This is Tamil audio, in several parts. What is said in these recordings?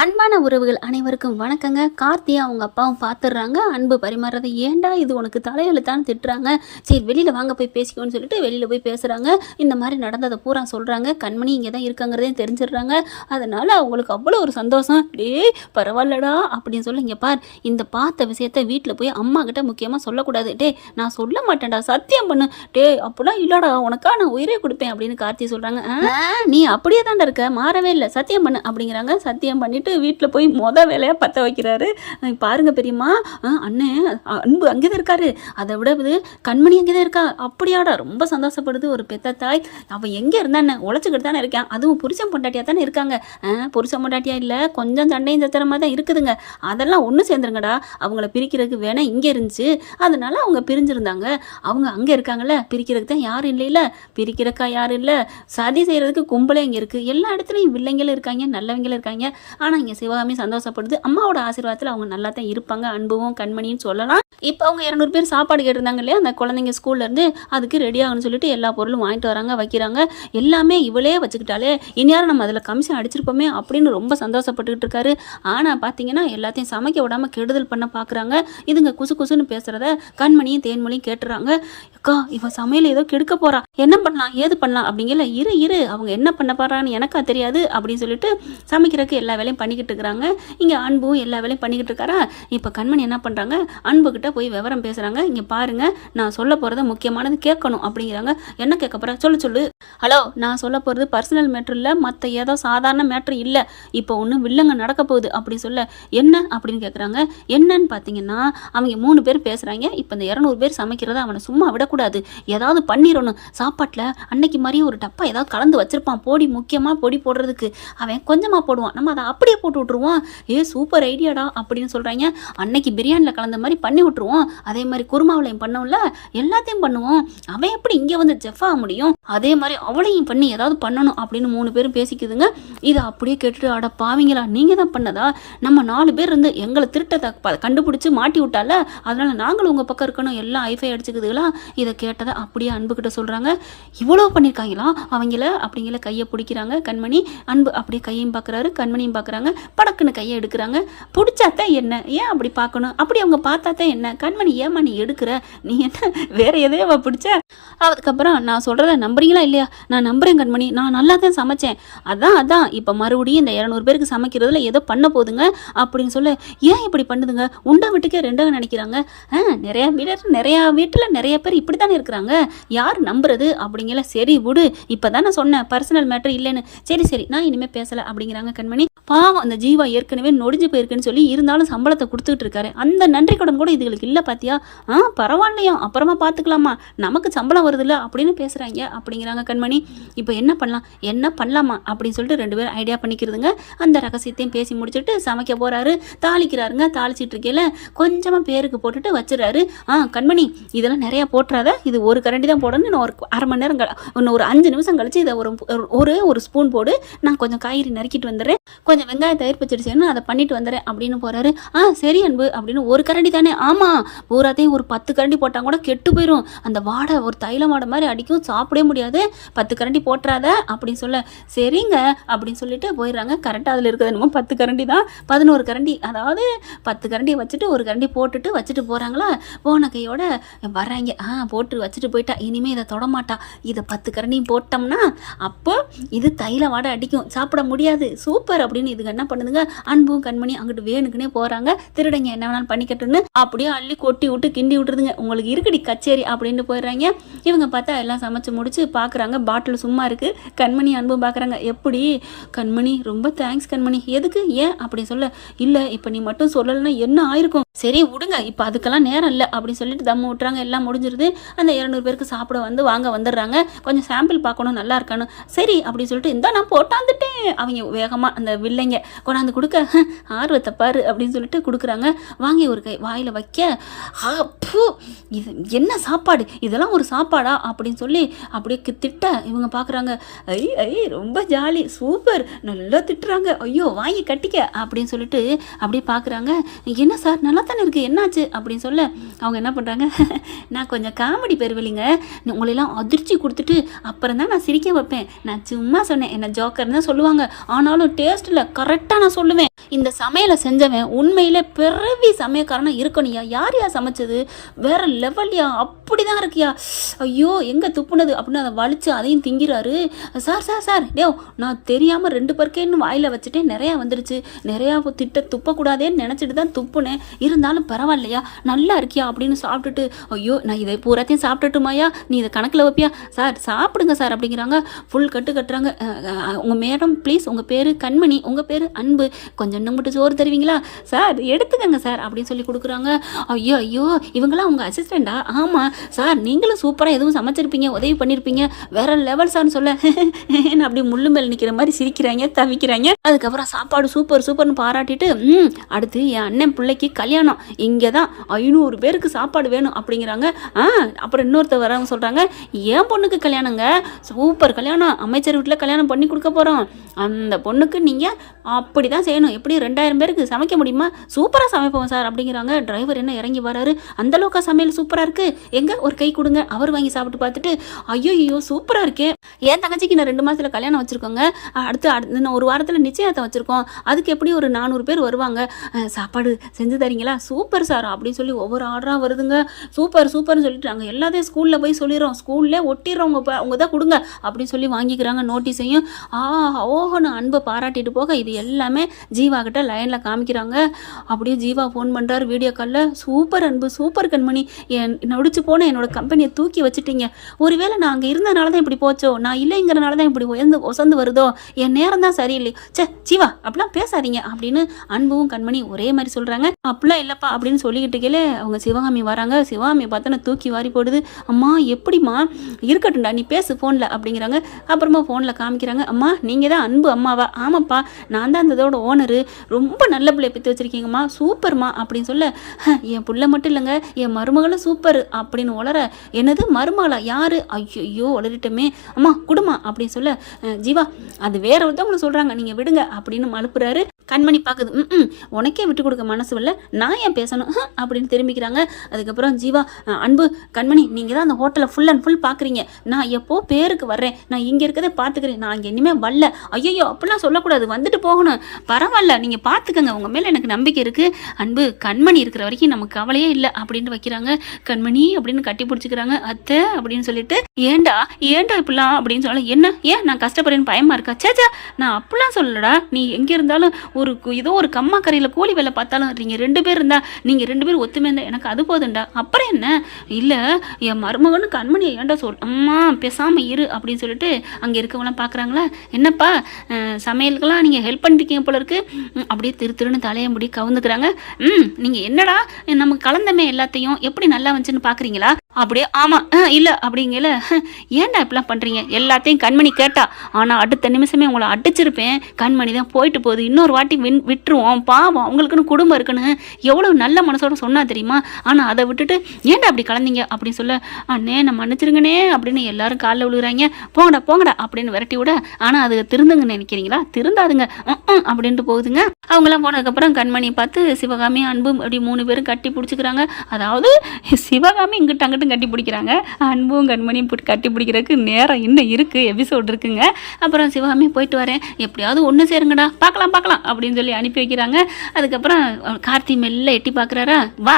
அன்பான உறவுகள் அனைவருக்கும் வணக்கங்க. கார்த்தியா அவங்க அப்பாவும் பார்த்துடுறாங்க. அன்பு பரிமாறுறது ஏன்டா இது உனக்கு தலையெழுத்தான்னு திட்டுறாங்க. சரி வெளியில் வாங்க போய் பேசிக்கோன்னு சொல்லிட்டு வெளியில் போய் பேசுகிறாங்க. இந்த மாதிரி நடந்ததை பூரா சொல்கிறாங்க. கண்மணி இங்கே தான் இருக்காங்கிறதையும் தெரிஞ்சிடுறாங்க. அதனால் அவங்களுக்கு அவ்வளோ ஒரு சந்தோஷம். பரவாயில்லடா அப்படின்னு சொல்லி இங்கே பார், இந்த பார்த்த விஷயத்த வீட்டில் போய் அம்மா கிட்ட முக்கியமாக சொல்லக்கூடாது. நான் சொல்ல மாட்டேன்டா, சத்தியம் பண்ணு. அப்படிலாம் இல்லடா, உனக்கா நான் உயிரே கொடுப்பேன் அப்படின்னு கார்த்தி சொல்கிறாங்க. நீ அப்படியே தான்டா இருக்க, மாறவே இல்லை, சத்தியம் பண்ணு அப்படிங்கிறாங்க. சத்தியம் பண்ணிட்டு வீட்டில் போய் வேலையாக பற்ற வைக்கிறாரு. பாருங்க பெரியம்மா, அண்ணன் அன்பு அங்கே தான் இருக்காரு, அதை விட கண்மணி அங்கே தான் இருக்கா. அப்படியாடா, ரொம்ப சந்தோஷப்படுது ஒரு பெத்த தாய். அவன் எங்கே இருந்தானே உழைச்சிக்கிட்டு தானே இருக்கான், அதுவும் புருஷன் பொண்டாட்டியாக தானே இருக்காங்க. புருஷன் பொண்டாட்டியா இல்லை, கொஞ்சம் சண்டையும் சத்திரமாக தான் இருக்குதுங்க. அதெல்லாம் ஒன்று சேர்ந்துருங்கடா. அவங்கள பிரிக்கிறதுக்கு வேணா இங்கே இருந்துச்சு, அதனால அவங்க பிரிஞ்சிருந்தாங்க. அவங்க அங்கே இருக்காங்கல்ல, பிரிக்கிறதுக்கு தான் யாரும் இல்லைல்ல, பிரிக்கிறக்கா யாரும் இல்லை, சதி செய்கிறதுக்கு கும்பலே இங்கே இருக்குது. எல்லா இடத்துலையும் வில்லைங்களும் இருக்காங்க, நல்லவங்களும் இருக்காங்க. ஆனால் இங்கே சிவகாமி சந்தோஷப்படுது. அம்மாவோட ஆசீர்வாதத்தில் அவங்க நல்லா தான் இருப்பாங்க, அன்பும் கண்மணின்னு சொல்லலாம். இப்போ அவங்க 200 பேர் சாப்பாடு கேட்டிருந்தாங்க இல்லையா, அந்த குழந்தைங்க ஸ்கூல்லேருந்து, அதுக்கு ரெடி ஆகணும்னு சொல்லிட்டு எல்லா பொருளும் வாங்கிட்டு வராங்க, வைக்கிறாங்க. எல்லாமே இவளே வச்சுக்கிட்டாலே இந்நேரம் நம்ம அதில் கமிஷன் அடிச்சிருப்போமே அப்படின்னு ரொம்ப சந்தோஷப்பட்டுக்கிட்டு இருக்காரு. ஆனால் பார்த்தீங்கன்னா எல்லாத்தையும் சமைக்க விடாமல் கெடுதல் பண்ண பார்க்குறாங்க. இதுங்க குசு குசுன்னு பேசுகிறத கண்மணியும் தேன்மொழியும் கேட்டுறாங்க. அக்கா, இவன் சமையல் ஏதோ கெடுக்க போறா, என்ன பண்ணலாம் ஏது பண்ணலாம் அப்படிங்கல. இரு அவங்க என்ன பண்ண போறான்னு எனக்கா தெரியாது அப்படின்னு சொல்லிட்டு சமைக்கிறதுக்கு எல்லா வேலையும் பண்ணிக்கிட்டு இருக்கிறாங்க. இங்கே அன்பும் எல்லா வேலையும் பண்ணிக்கிட்டு இருக்காரா. இப்போ கண்மணி என்ன பண்ணுறாங்க, அன்புக்கிட்ட போய் விவரம் பேசுகிறாங்க. இங்கே பாருங்க, நான் சொல்ல போகிறத முக்கியமானது கேட்கணும் அப்படிங்கிறாங்க. என்ன கேட்க போகிற, சொல்லு. ஹலோ, நான் சொல்ல போகிறது பர்சனல் மேட்ரு இல்லை, மற்ற ஏதோ சாதாரண மேட்ரு இல்லை, இப்போ ஒன்றும் வில்லங்க நடக்க போகுது அப்படின்னு சொல்ல. என்ன அப்படின்னு கேட்குறாங்க. என்னன்னு பார்த்தீங்கன்னா, அவங்க 3 பேர் பேசுகிறாங்க. இப்போ இந்த 200 பேர் சமைக்கிறத அவனை சும்மா விடக்கூடாது, ஏதாவது பண்ணிடணும். சாப்பாட்டில் அன்னைக்கு மாதிரி ஒரு டப்பா ஏதாவது கலந்து வச்சிருப்பான், பொடி முக்கியமாக பொடி போடுறதுக்கு. அவன் கொஞ்சமாக போடுவான், நம்ம அதை அப்படியே போட்டு விட்ருவோம். சூப்பர் ஐடியாடா அப்படின்னு சொல்கிறாங்க. அன்னைக்கு பிரியாணியில் கலந்த மாதிரி பண்ணி விட்ருவோம், அதே மாதிரி குருமாவிலையும் பண்ணோம்ல, எல்லாத்தையும் பண்ணுவோம். அவன் எப்படி இங்கே வந்து ஜெஃபாக முடியும், அதே மாதிரி அவளையும் பண்ணி ஏதாவது பண்ணணும் அப்படின்னு 3 பேரும் பேசிக்குதுங்க. இதை அப்படியே கேட்டுட்டு, அட பாவீங்களா, நீங்கள் தான் பண்ணதா, நம்ம 4 பேர் இருந்து எங்களை திருட்டத்தை கண்டுபிடிச்சி மாட்டி விட்டால, அதனால நாங்களும் உங்கள் பக்கம் இருக்கணும், எல்லாம் ஐஃபை அடிச்சுக்குதுங்களா. இதை கேட்டதை அப்படியே அன்புக்கிட்ட சொல்கிறாங்க. இவ்வளோ பண்ணியிருக்காங்களா அவங்கள அப்படிங்கிற கையை பிடிக்கிறாங்க கண்மணி. அன்பு அப்படியே கையையும் பார்க்குறாரு, கண்மணியும் பார்க்குறாங்க. படக்குன்னு கையை எடுக்கிறாங்க. பிடிச்சாத்தான் என்ன, ஏன் அப்படி பார்க்கணும், அப்படி அவங்க பார்த்தாத்தான் என்ன. கண்மணி, ஏமா நீ எடுக்கிற, நீ என்ன வேற எதையோ பிடிச்ச. அதுக்கப்புறம் நான் சொல்கிறத நம்புறீங்களா இல்லையா, நான் நம்புறேன் கண்மணி, நான் நல்லா தான் சமைச்சேன். அதான் இப்போ மறுபடியும் இந்த 200 பேருக்கு சமைக்கிறதுல ஏதோ பண்ண போதுங்க அப்படின்னு சொல்ல. ஏன் இப்படி பண்ணுதுங்க, உண்டை வீட்டுக்கே ரெண்டாக நினைக்கிறாங்க. நிறையா வீட்டில் நிறைய பேர் இப்படி தானே இருக்கிறாங்க, யார் நம்புறது அப்படிங்கிற. சரி விடு, இப்போ தான் நான் சொன்னேன் பர்சனல் மேட்டர் இல்லைன்னு. சரி நான் இனிமேல் பேசலை அப்படிங்கிறாங்க கண்மணி. பாவம், அந்த ஜீவா ஏற்கனவே நொடிஞ்சு போயிருக்குன்னு சொல்லி இருந்தாலும் சம்பளத்தை கொடுத்துட்டு இருக்காரு, அந்த நன்றி கடன் கூட இதுகளுக்கு இல்லை பாத்தியா. பரவாயில்லையா, அப்புறமா பார்த்துக்கலாமா, நமக்கு சம்பளம் வருதுல்ல அப்படின்னு பேசுகிறாங்க அப்படிங்கிறாங்க கண்மணி. இப்போ என்ன பண்ணலாமா அப்படின்னு சொல்லிட்டு 2 பேரும் ஐடியா பண்ணிக்கிறதுங்க. அந்த ரகசியத்தையும் பேசி முடிச்சுட்டு சமைக்க போகிறாரு. தாளிக்கிறாருங்க. தாளிச்சிட்டு இருக்கையில் கொஞ்சமாக பேருக்கு போட்டுட்டு வச்சுறாரு. கண்மணி, இதெல்லாம் நிறையா போட்டுறாத, இது ஒரு கரண்டி தான் போடணும், இன்னும் ஒரு அரை மணி நேரம் இன்னும் ஒரு 5 நிமிஷம் கழிச்சு இதை ஒரு ஸ்பூன் போடு, நான் கொஞ்சம் காய்கறி நறுக்கிட்டு வந்துடுறேன், கொஞ்சம் வெங்காயம் தயிர் பச்சடி செய்யணும், அதை பண்ணிட்டு வந்துடுறேன் அப்படின்னு போகிறாரு. சரி அன்பு அப்படின்னு. ஒரு கரண்டி தானே, ஆமாம், பூராத்தையும் ஒரு 10 கரண்டி போட்டால் கூட கெட்டு போயிடும், அந்த வாடை ஒரு தைலம் வாடை மாதிரி அடிக்கும், சாப்பிடவே முடியாது, 10 கரண்டி போட்டுறாத அப்படின்னு சொல்ல. சரிங்க அப்படின்னு சொல்லிட்டு போயிடுறாங்க. கரெக்டாக அதில் இருக்கிறது என்னமோ 10 கரண்டி தான், 11 கரண்டி, அதாவது 10 கரண்டி வச்சுட்டு ஒரு கரண்டி போட்டுட்டு வச்சுட்டு போகிறாங்களா. போன கையோட வர்றாங்க. போட்டு வச்சுட்டு போயிட்டா, இனிமேல் இதை தொடமாட்டா, இதை 10 கரண்டியும் போட்டோம்னா அப்போ இது தைல வாடை அடிக்கும், சாப்பிட முடியாது. சூப்பர் அப்படின்னு இதுக்கு என்ன பண்ணுதுங்க, அன்பும் கண்மணி அங்கிட்டு வேணுக்குன்னே போகிறாங்க. திருடங்க என்ன வேணாலும் பண்ணிக்கட்டுன்னு அப்படியே அள்ளி கொட்டி விட்டு கிண்டி விட்டுருதுங்க. உங்களுக்கு இருக்குடி கச்சேரி அப்படின்னு போயிடுறாங்க. இவங்க பார்த்தா எல்லாம் சமைச்சு முடிச்சு பார்க்குறாங்க, பாட்டில் சும்மா இருக்குது. கண்மணி அன்பும் பார்க்குறாங்க. எப்படி கண்மணி, ரொம்ப தேங்க்ஸ் கண்மணி. எதுக்கு, ஏன் அப்படின்னு சொல்ல. இல்லை, இப்போ நீ மட்டும் சொல்லலைன்னா என்ன ஆயிருக்கும், சரி விடுங்க, இப்போ அதுக்கெல்லாம் நேரம் இல்லை அப்படின்னு சொல்லிட்டு தம்மு விட்டுறாங்க. எல்லாம் முடிஞ்சிருது. அந்த 200 பேருக்கு சாப்பிட வந்துடுறாங்க. கொஞ்சம் சாம்பிள் பார்க்கணும், நல்லா இருக்கானு. சரி அப்படின்னு சொல்லிட்டு, இந்த நான் போட்டாந்துட்டேன். அவங்க வேகமாக அந்த வில்லைங்க கொண்டாந்து கொடுக்க, ஆர்வத்தை பாரு அப்படின்னு சொல்லிட்டு கொடுக்குறாங்க. வாங்கி ஒரு கை வாயில் வைக்க, இது என்ன சாப்பாடு, இதெல்லாம் ஒரு சாப்பாடா அப்படின்னு சொல்லி அப்படியே திட்ட இவங்க பார்க்குறாங்க. ரொம்ப ஜாலி, சூப்பர், நல்லா திட்டுறாங்க. ஐயோ வாங்கி கட்டிக்க அப்படின்னு சொல்லிட்டு அப்படியே பார்க்குறாங்க. என்ன சார் நல்லா தானே இருக்குது, என்னாச்சு அப்படின்னு சொல்ல. அவங்க என்ன பண்ணுறாங்க, நான் கொஞ்சம் காமெடி பெருவலிங்க, உங்களெல்லாம் அதிர்ச்சி கொடுத்துட்டு அப்புறம் தான் நான் சிரிக்க வைப்பேன், நான் சும்மா சொன்னேன், என்ன ஜோக்கர்னு தான் சொல்லுவாங்க, ஆனாலும் டேஸ்ட்டில் கரெக்டாக நான் சொல்லுவேன், இந்த சமையலை செஞ்சவன் உண்மையிலே பிறவி சமயக்காரனா இருக்கணும்யா. யார் சமைச்சது வேற லெவல்யா, அப்படிதான் இருக்கியா. ஐயோ எங்கே துப்புனது அப்படின்னு அதை வலிச்சு அதையும் திங்கிறாரு. சார் சார் சார் டேவ், நான் தெரியாமல் 2 பருக்கேன்னு வாயில் வச்சுட்டேன், நிறையா வந்துடுச்சு, நிறையா துப்பக்கூடாதேன்னு நினச்சிட்டு தான் துப்புனேன், இருந்தாலும் பரவாயில்லையா, நல்லா இருக்கியா அப்படின்னு சாப்பிட்டுட்டு, ஐயோ நான் இதை பூராத்தையும் சாப்பிட்டுட்டுமாயா, நீ இதை கணக்கில் வைப்பியா, சார் சாப்பிடுங்க சார் அப்படிங்கிறாங்க. ஃபுல் கட்டுறாங்க. உங்கள் மேடம் ப்ளீஸ், உங்கள் பேர் கண்மணி, உங்கள் பேர் அன்பு, கொஞ்சம் இன்னும் மட்டும் சோறு தருவீங்களா சார், எடுத்துக்கங்க சார் அப்படின்னு சொல்லி கொடுக்குறாங்க. ஐயோ ஐயோ இவங்களாம் உங்கள் அசிஸ்டண்டா? ஆமாம் சார், நீங்களும் சூப்பராக எதுவும் சமைச்சிருப்பீங்க, உதவி பண்ணியிருப்பீங்க, வேற லெவல் சார்னு சொல்ல அப்படி முள்ளு மேல் நிற்கிற மாதிரி சிரிக்கிறாங்க, தவிக்கிறாங்க. அதுக்கப்புறம் சாப்பாடு சூப்பர் சூப்பர்னு பாராட்டிட்டு அடுத்து என் அண்ணன் பிள்ளைக்கு கல்யாணம், இங்கே தான் 500 பேருக்கு சாப்பாடு வேணும் அப்படிங்கிறாங்க. அப்புறம் இன்னொருத்தர் வரவங்க சொல்கிறாங்க, என் பொண்ணுக்கு கல்யாணங்க, சூப்பர் கல்யாணம், அமைச்சர் வீட்டில் கல்யாணம் பண்ணி கொடுக்க போகிறோம், அந்த பொண்ணுக்கு நீங்கள் அப்படி தான் செய்யணும், எப்படி 2000 பேருக்கு சமைக்க முடியுமா, சூப்பராக சமைப்போம் சார் அப்படிங்கிறாங்க. டிரைவர் என்ன இறங்கி வராரு, அந்தளவுக்கா சமையல் சூப்பராக இருக்குது, எங்கே ஒரு கை கொடுங்க, அவர் வாங்கி சாப்பிட்டு பார்த்துட்டு, ஐயோ சூப்பராக இருக்கே, என் தங்கச்சிக்கு நான் 2 மாதத்தில் கல்யாணம் வச்சுருக்கோங்க, அடுத்து இன்னும் 1 வாரத்தில் நிச்சயத்தை வச்சுருக்கோம், அதுக்கு எப்படி ஒரு 400 பேர் வருவாங்க, சாப்பாடு செஞ்சு தரீங்களா, சூப்பர் சார் அப்படின்னு சொல்லி ஒவ்வொரு ஆர்டராக வருதுங்க. சூப்பர் சூப்பர்னு சொல்லிட்டு நாங்கள் எல்லாத்தையும் ஸ்கூலில் போய் சொல்லிடுறோம், ஸ்கூல்லே ஒட்டிடுறோம், அவங்க தான் கொடுங்க அப்படின்னு சொல்லி வாங்கிக்கிறாங்க நோட்டீஸையும். ஓஹோன்னு அன்பை பாராட்டிட்டு போக இது எல்லாமே ஜீவா கிட்ட லைனில் காமிக்கிறாங்க. அப்படியே ஜீவா ஃபோன் பண்ணுறாரு வீடியோ காலில், சூப்பர் அன்பு, சூப்பர் கண்மணி, நடிச்சு போன என்னோட கம்பெனியை தூக்கி வச்சுட்டீங்க, ஒருவேளை நான் அங்கே இருந்தனால தான் இப்படி போச்சோ, நான் இல்லைங்கிறனால தான் இப்படி ஒசந்து வருதோ, என் நேரம் தான் சரியில்லை, ஜீவா அப்படிலாம் பேசாதீங்க அப்படின்னு அன்பும் கண்மணி ஒரே மாதிரி சொல்கிறாங்க. அப்படிலாம் இல்லைப்பா அப்படின்னு சொல்லிக்கிட்டு கேளே அவங்க சிவகாமி வராங்க. சிவகாமியை பார்த்தோன்னா தூக்கி வாரி போடுது. அம்மா எப்படிம்மா, இருக்கட்டும்டா நீ பேசு ஃபோனில் அப்படிங்கிறாங்க. அப்புறமா ஃபோனில் காமிக்கிறாங்க, அம்மா நீங்கள் தான் அன்பு அம்மாவா? ஆமாப்பா நான் தான் அந்த இதோட ஓனரு, ரொம்ப நல்ல பிள்ளைய பற்றி வச்சுருக்கீங்கம்மா, சூப்பர்மா அப்படின்னு சொல்ல, என் பிள்ளை மட்டும் இல்லைங்க என் மருமகளும் சூப்பர் அப்படின்னு உளர, என்னது மருமகளா யாரு, ஐயோ உளறிட்டமே, அம்மா குடுமா அப்படின்னு சொல்ல, ஜீவா அது வேற ஒருத்தவங்களை சொல்கிறாங்க நீங்கள் விடுங்க அப்படின்னு மழுப்புறாரு. கண்மணி பார்க்குது, உனக்கே விட்டு கொடுக்க மனசு இல்லை, நான் ஏன் பேசணும் அப்படின்னு திரும்பிக்கிறாங்க. அதுக்கப்புறம் ஜீவா, அன்பு கண்மணி நீங்கள் தான் அந்த ஹோட்டலை ஃபுல் அண்ட் ஃபுல் பார்க்குறீங்க, நான் எப்போ பேருக்கு வர்றேன், நான் இங்கே இருக்கதே பார்த்துக்கிறேன், நான் இங்கே இனிமேல் வரல, ஐயோ அப்படிலாம் சொல்லக்கூடாது, வந்துட்டு போகணும், பரவாயில்ல நீங்கள் பார்த்துக்கங்க, உங்கள் மேலே எனக்கு நம்பிக்கை இருக்குது, அன்பு கண்மணி இருக்கிற வரைக்கும் நமக்கு கவலையே இல்லை அப்படின்னு வைக்கிறாங்க. கண்மணி அப்படின்னு கட்டி பிடிச்சிக்கிறாங்க. அத்தை அப்படின்னு சொல்லிட்டு, ஏண்டா இப்படிலாம் அப்படின்னு சொல்ல, என்ன ஏன் நான் கஷ்டப்படுறேன்னு பயமா இருக்கா, சேச்சா நான் அப்படிலாம் சொல்லலடா, நீ எங்கே இருந்தாலும் ஏதோ ஒரு கம்மா கரையில் கூலி வேலை பார்த்தாலும் நீங்கள் 2 பேர் இருந்தால், நீங்கள் 2 பேர் ஒத்துமே இருந்தால் எனக்கு அது போதுண்டா, அப்புறம் என்ன, இல்லை என் மருமகன்னு கண்மணியை ஏன்டா அம்மா பேசாமல் இரு அப்படின்னு சொல்லிட்டு அங்கே இருக்கவங்களாம் பார்க்குறாங்களா, என்னப்பா சமையலுக்கெல்லாம் நீங்கள் ஹெல்ப் பண்ணிருக்கீங்க போல இருக்கு, அப்படியே திருன்னு தலையை முடி கவுந்துக்கிறாங்க. நீங்கள் என்னடா நமக்கு கலந்தமே எல்லாத்தையும் எப்படி நல்லா வந்துச்சுன்னு பார்க்குறீங்களா, அப்படியே ஆமாம் இல்லை அப்படிங்கல, ஏன்டா இப்படிலாம் பண்ணுறீங்க, எல்லாத்தையும் கண்மணி கேட்டா, ஆனால் அடுத்த நிமிஷமே உங்களை அடிச்சிருப்பேன், கண்மணி தான் போயிட்டு போகுது, இன்னொரு வாட்டி விட்டுருவோம், பாவம் அவங்களுக்குன்னு குடும்பம் இருக்குன்னு எவ்வளோ நல்ல மனசோட சொன்னா தெரியுமா, ஆனால் அதை விட்டுட்டு ஏன்டா அப்படி கலந்தீங்க அப்படின்னு சொல்ல, அண்ணே நான் மன்னிச்சிருங்கண்ணே அப்படின்னு எல்லாரும் காலில் விழுகிறாங்க. போங்கடா அப்படின்னு விரட்டி விட, ஆனால் அது திருந்துங்கன்னு நினைக்கிறீங்களா, திருந்தாதுங்க அப்படின்ட்டு போகுதுங்க. அவங்களாம் போனதுக்கப்புறம் கண்மணியை பார்த்து சிவகாமி அன்பு அப்படி 3 பேரும் கட்டி பிடிச்சிக்கிறாங்க. அதாவது சிவகாமி இங்கிட்ட அங்கிட்டும் கட்டி பிடிக்கிறாங்க, அன்பும் கண்மணியும் கட்டி பிடிக்கிறதுக்கு நேரம் இன்னும் இருக்குது, எபிசோட் இருக்குங்க. அப்புறம் சிவகாமி போயிட்டு வரேன், எப்படியாவது ஒன்று சேருங்கடா, பார்க்கலாம் அப்படின்னு சொல்லி அனுப்பி வைக்கிறாங்க. அதுக்கப்புறம் கார்த்தி மெல்ல எட்டி பார்க்குறாரா, வா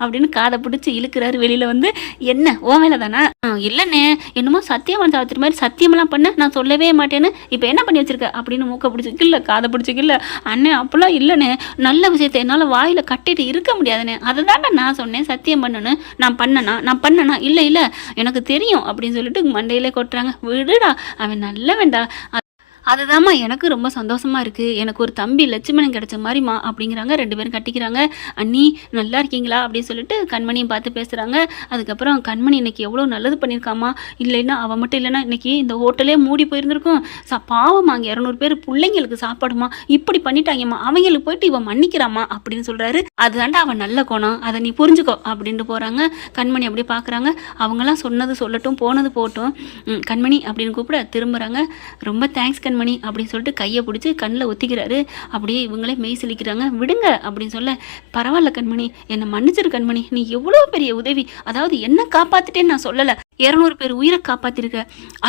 அப்படின்னு காதை பிடிச்சி இழுக்கிறாரு வெளியில் வந்து, என்ன ஓ மேலே தானா, இல்லைண்ணே என்னமோ சத்தியமான சாவித்திரி மாதிரி சத்தியமெல்லாம் பண்ண, நான் சொல்லவே மாட்டேன்னு இப்போ என்ன பண்ணி வச்சிருக்க அப்படின்னு மூக்கை பிடிச்சிக்கல, காதை பிடிச்சிக்கல, அண்ணே அப்போல்லாம் இல்லைண்ணே, நல்ல விஷயத்தை என்னால் வாயில் கட்டிட்டு இருக்க முடியாதுண்ணே, அதை தாண்டா நான் சொன்னேன் சத்தியம் பண்ணணுன்னு, நான் பண்ணனா இல்லை எனக்கு தெரியும் அப்படின்னு சொல்லிட்டு மண்டையிலே கொட்டுறாங்க. விடுடா அவன் நல்ல வேண்டா, அதுதாம்மா எனக்கு ரொம்ப சந்தோஷமாக இருக்குது, எனக்கு ஒரு தம்பி லட்சுமணன் கிடைச்ச மாதிரிம்மா அப்படிங்கிறாங்க. 2 பேரும் கட்டிக்கிறாங்க. அண்ணி நல்லா இருக்கீங்களா அப்படின்னு சொல்லிட்டு கண்மணியும் பார்த்து பேசுகிறாங்க. அதுக்கப்புறம் கண்மணி இன்னைக்கு எவ்வளோ நல்லது பண்ணியிருக்காமா, இல்லைன்னா அவன் மட்டும் இல்லைன்னா இன்னைக்கு இந்த ஹோட்டலே மூடி போயிருந்திருக்கும், பாவம்மா அங்கே 200 பேர் பிள்ளைங்களுக்கு சாப்பாடுமா, இப்படி பண்ணிட்டாங்கம்மா, அவங்களுக்கு போயிட்டு இவன் மன்னிக்கிறாமா அப்படின்னு சொல்கிறாரு. அதுதாண்டா அவன் நல்ல கோணம், அதை நீ புரிஞ்சுக்கோ அப்படின்ட்டு போகிறாங்க. கண்மணி அப்படியே பார்க்குறாங்க. அவங்களாம் சொன்னது சொல்லட்டும், போனது போகட்டும், கண்மணி அப்படின்னு கூப்பிட திரும்புகிறாங்க. ரொம்ப தேங்க்ஸ் கண்மணி அப்படின்னு சொல்லிட்டு கையை பிடிச்சி கண்ணில் ஒத்திக்கிறாரு. அப்படியே இவங்களே மெய் சிலிக்கிறாங்க. விடுங்க அப்படின்னு சொல்ல, பரவாயில்ல கண்மணி என்னை மன்னிச்சிரு கண்மணி, நீ எவ்வளோ பெரிய உதவி, அதாவது என்ன காப்பாற்றிட்டேன்னு நான் சொல்லலை, 200 பேர் உயிரை காப்பாற்றிருக்க.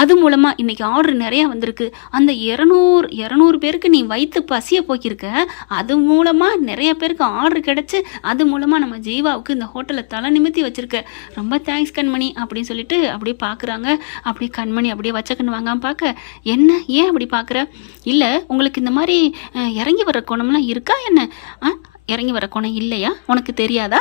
அது மூலமாக இன்றைக்கி ஆர்டர் நிறையா வந்திருக்கு. அந்த 200 பேருக்கு நீ வயிற்று பசியை போக்கியிருக்க. அது மூலமாக நிறைய பேருக்கு ஆர்டர் கிடச்சி அது மூலமாக நம்ம ஜீவாவுக்கு இந்த ஹோட்டலில் தலை நிமித்தி வச்சுருக்க. ரொம்ப தேங்க்ஸ் கண்மணி அப்படின்னு சொல்லிட்டு அப்படியே பார்க்குறாங்க. அப்படியே கண்மணி அப்படியே வச்ச கண்ணு வாங்காமல் பார்க்க, என்ன ஏன் அப்படி பார்க்குற? இல்லை உங்களுக்கு இந்த மாதிரி இறங்கி வர குணம்லாம் இருக்கா என்ன? இறங்கி வர குணம் இல்லையா? உனக்கு தெரியாதா?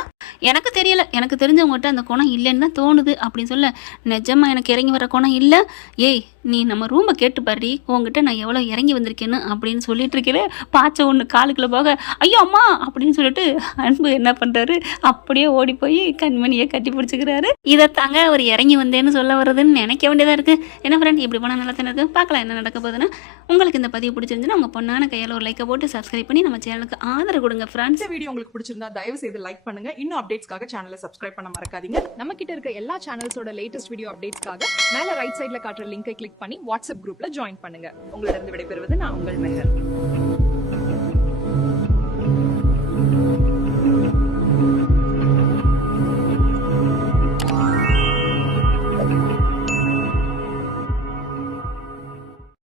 எனக்கு தெரியலை, எனக்கு தெரிஞ்சவங்ககிட்ட அந்த குணம் இல்லைன்னு தான் தோணுது அப்படின்னு சொல்ல, நிஜமா எனக்கு இறங்கி வர குணம் இல்லை. ஏய் நீ நம்ம ரூமை கேட்டு பாரு, உங்ககிட்ட நான் எவ்வளோ இறங்கி வந்திருக்கேன்னு அப்படின்னு சொல்லிட்டு இருக்கிறேன். பாய்ச்ச ஒன்று காலுக்குள்ளே போக, ஐயோ அம்மா அப்படின்னு சொல்லிட்டு அன்பு என்ன பண்ணுறாரு, அப்படியே ஓடி போய் கண்மணியை கட்டி பிடிச்சிக்கிறாரு. இதைத்தாங்க அவர் இறங்கி வந்தேன்னு சொல்ல வர்றதுன்னு நினைக்க வேண்டியதாக இருக்குது. என்ன ஃப்ரெண்ட், இப்படி போனால் நல்லா தானே இருக்குது. பார்க்கலாம் என்ன நடக்க போகுதுன்னா. உங்களுக்கு இந்த பதிவு பிடிச்சிருந்துன்னா உங்கள் பொண்ணான கையால் ஒரு லைக்கை போட்டு சப்ஸ்கிரைப் பண்ணி நம்ம சேனலுக்கு ஆதரவு கொடுங்க ஃப்ரெண்ட்ஸ். இந்த வீடியோ உங்களுக்கு பிடிச்சிருந்தா தயவு செய்து லைக் பண்ணுங்க. இன்னும் அப்டேட்ஸ்க்காக சேனலை சப்ஸ்கிரைப் பண்ண மறக்காதீங்க. நம்ம கிட்ட இருக்க எல்லா சேனல்ஸோட லேட்டஸ்ட் வீடியோ அப்டேட்ஸ்க்காக மேல ரைட் சைடுல காட்டுற லிங்கை கிளிக் பண்ணி வாட்ஸ்அப் குரூப்ல ஜாயின் பண்ணுங்க. உங்களிடம் விடைபெறுவது நான் உங்கள் மெஹர்.